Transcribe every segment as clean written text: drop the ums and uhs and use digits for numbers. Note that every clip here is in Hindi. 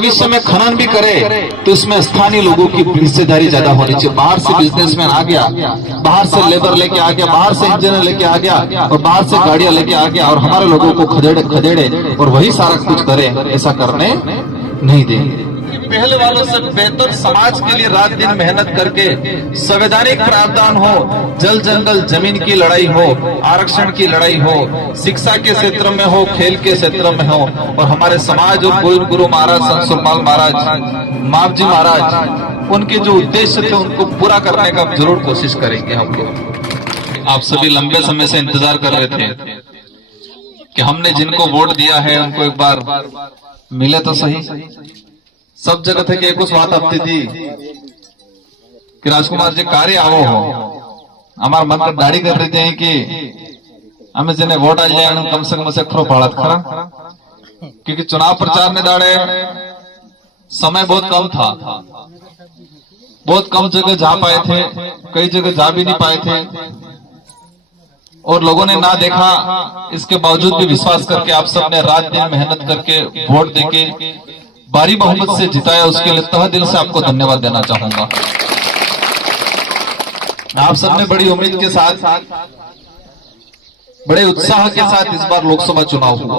भविष्य में खनन भी करे तो इसमें स्थानीय लोगों की हिस्सेदारी ज्यादा होनी चाहिए। बाहर से बिजनेसमैन आ गया, बाहर से लेबर लेके आ गया, बाहर से इंजीनियर लेके आ गया और बाहर से गाड़ियां लेके आ गया और हमारे लोगों को खदेड़े और वही सारा कुछ करे, ऐसा करने नहीं देंगे। पहले वालों से बेहतर समाज के लिए रात दिन मेहनत करके संवैधानिक प्रावधान हो, जल जंगल जमीन की लड़ाई हो, आरक्षण की लड़ाई हो, शिक्षा के क्षेत्र में हो, खेल के क्षेत्र में हो, और हमारे समाज और गोविंद गुरु महाराज, संत सुरपाल महाराज, मावजी महाराज, उनके जो उद्देश्य थे उनको पूरा करने का जरूर कोशिश करेंगे हम लोग। आप सभी लंबे समय से इंतजार कर रहे थे कि हमने जिनको वोट दिया है उनको एक बार मिले तो सही। सब जगह थे कि एक बात आती थी कि राजकुमार जी कार्य आओ हो, हमार मन का दाढ़ी कर रहे थे कि हमें जिन्हें वोट आ जाए कम से कम से खरो पाड़त खरा, क्योंकि चुनाव प्रचार ने दाड़े समय बहुत कम था, बहुत कम जगह जा पाए थे, कई जगह जा भी नहीं पाए थे और लोगों ने ना देखा। इसके बावजूद भी विश्वास करके आप सबने रात दिन मेहनत करके वोट देके भारी बहुमत से जिताया, उसके लिए तहे दिल से आपको धन्यवाद देना चाहूंगा। आप सबने बड़ी उम्मीद के साथ, बड़े उत्साह के साथ इस बार लोकसभा चुनाव हुआ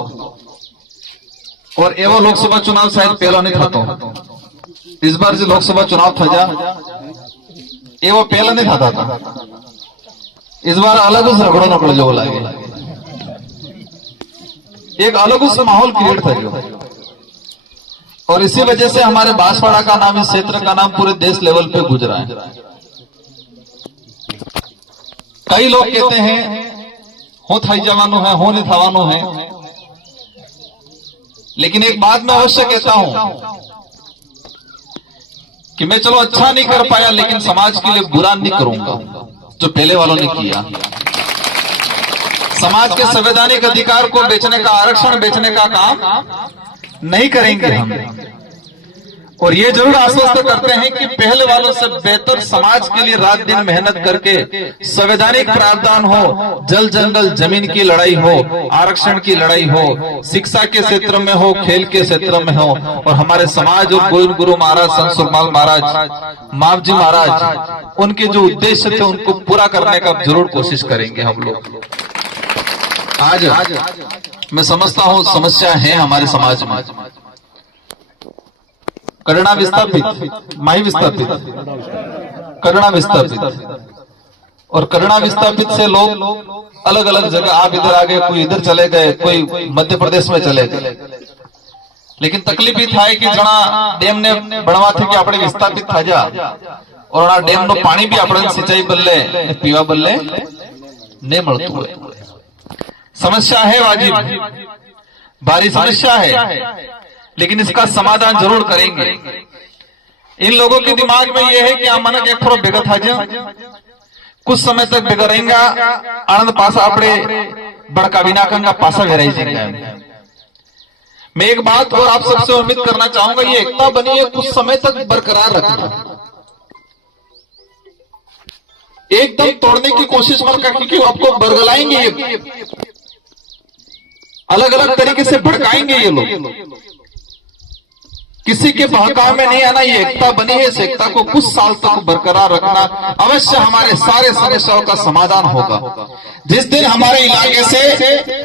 और एवं लोकसभा चुनाव शायद पहला नहीं था, तो इस बार जो लोकसभा चुनाव था जा एवं पहला नहीं था। इस बार अलग उस रगड़ो नकड़ो जो लगे, एक अलग उस माहौल क्रिएट था जो, और इसी वजह से हमारे बांसवाड़ा का नाम, इस क्षेत्र का नाम पूरे देश लेवल पे गुजरा है। कई लोग कहते हैं हो थाई जवानो है, हो नहीं थवानो है, लेकिन एक बात मैं अवश्य कहता हूं कि मैं चलो अच्छा नहीं कर पाया लेकिन समाज के लिए बुरा नहीं करूंगा जो पहले वालों ने किया। समाज के संवैधानिक अधिकार को बेचने का, आरक्षण बेचने का काम नहीं करेंगे हम, और ये जरूर आश्वस्त करते हैं कि पहले वालों से बेहतर समाज के लिए रात दिन मेहनत करके संवैधानिक प्रावधान हो, जल जंगल जमीन की लड़ाई हो, आरक्षण की लड़ाई हो, शिक्षा के क्षेत्र में हो, खेल के क्षेत्र में हो, और हमारे समाज और गोविंद गुरु महाराज, संत सुरपाल महाराज, मावजी महाराज, उनके जो उद्देश्य थे उनको पूरा करने का जरूर कोशिश करेंगे हम लोग। आज मैं समझता हूं समस्या है हमारे समाज में, करुणा विस्थापित, माही विस्थापित, करुणा विस्थापित, और करुणा विस्थापित से लोग अलग अलग जगह, आप इधर आ गए, कोई इधर चले गए, कोई मध्य प्रदेश में चले गए, लेकिन तकलीफ ही था कि जना डेम ने बनवा थे कि अपने विस्थापित था जा, और डेम नो पानी भी अपने सिंचाई बल्ले पीवा बल्ले नहीं मलतु है। समस्या है वाजिब, भारी समस्या है, लेकिन इसका समाधान जरूर करेंगे। इन लोगों के दिमाग में यह है कि मन एक थोड़ा बेगत था जा, कुछ समय तक बिगड़ेगा, आनंद पासा अपने बड़का बिना कंगा पासा वेराई जाएगा। मैं एक बात और आप सबसे उम्मीद करना चाहूंगा, ये एकता बनी है कुछ समय तक बरकरार रखना, एकदम तोड़ने की कोशिश मत करना, क्योंकि आपको बरगलाएंगे, अलग अलग तरीके से भड़काएंगे ये लोग। किसी के बहकाव में नहीं आना, ये एकता बनी है, इस एकता को कुछ साल तक बरकरार रखना, अवश्य हमारे सारे समस्याओं का समाधान होगा। जिस दिन हमारे इलाके से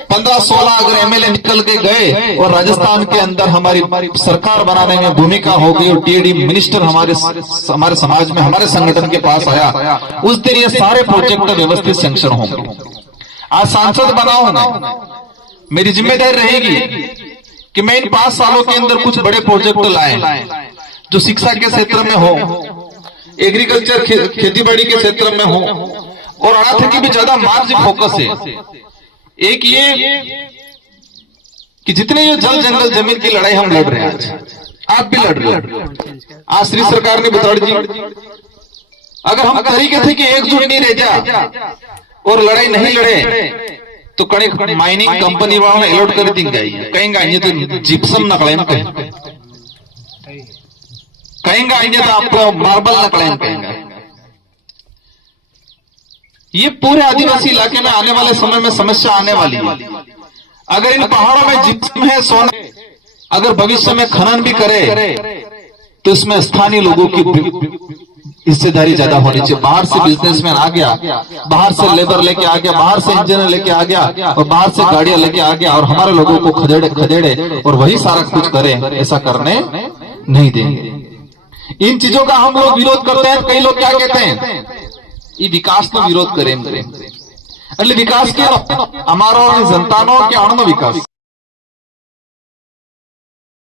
15-16 अगर एमएलए निकल के गए और राजस्थान के अंदर हमारी सरकार बनाने में भूमिका हो गई और टीडी मिनिस्टर हमारे समाज में, हमारे संगठन के पास आया, उस दिन ये सारे प्रोजेक्ट व्यवस्थित सैंक्शन होंगे। आज सांसद बना हूं मैं, मेरी जिम्मेदारी रहेगी कि मैं इन 5 सालों के अंदर कुछ बड़े प्रोजेक्ट लाए जो शिक्षा के क्षेत्र में हो, एग्रीकल्चर खेती बाड़ी के क्षेत्र में हो, और अनाथ की भी ज्यादा मार्जिन फोकस है। एक ये कि जितने ये जल जंगल जमीन की लड़ाई हम लड़ रहे हैं, आज आप भी लड़ रहे हो। आज श्री सरकार ने बता दी, अगर हम तरीके थे कि एकजुट नहीं रह जा और लड़ाई नहीं लड़े तो कड़ी माइनिंग कंपनी वालों ने अलर्ट कर दी गई, कहेंगे ये तो जिप्सम नकलेम कहेंगे ये तो आपको मार्बल नकलेम कहेंगे। ये पूरे आदिवासी इलाके में आने वाले समय में समस्या आने वाली है। अगर इन पहाड़ों में जिप्सम है, सोना, अगर भविष्य में खनन भी करे तो इसमें स्थानीय लोगों की हिस्सेदारी ज्यादा होनी चाहिए। बाहर से बिजनेसमैन आ गया, बाहर से लेबर लेके आ गया, बाहर से इंजीनियर लेके आ गया और बाहर से गाड़ियां लेके आ गया और हमारे लोगों को खदेड़े और वही सारा कुछ करें, ऐसा करने नहीं देंगे। इन चीजों का हम लोग विरोध करते हैं। कई लोग क्या कहते हैं, ये विकास तो विरोध करें એટલે વિકાસ કેનો અમારો સંતાનો કે અણનો વિકાસ।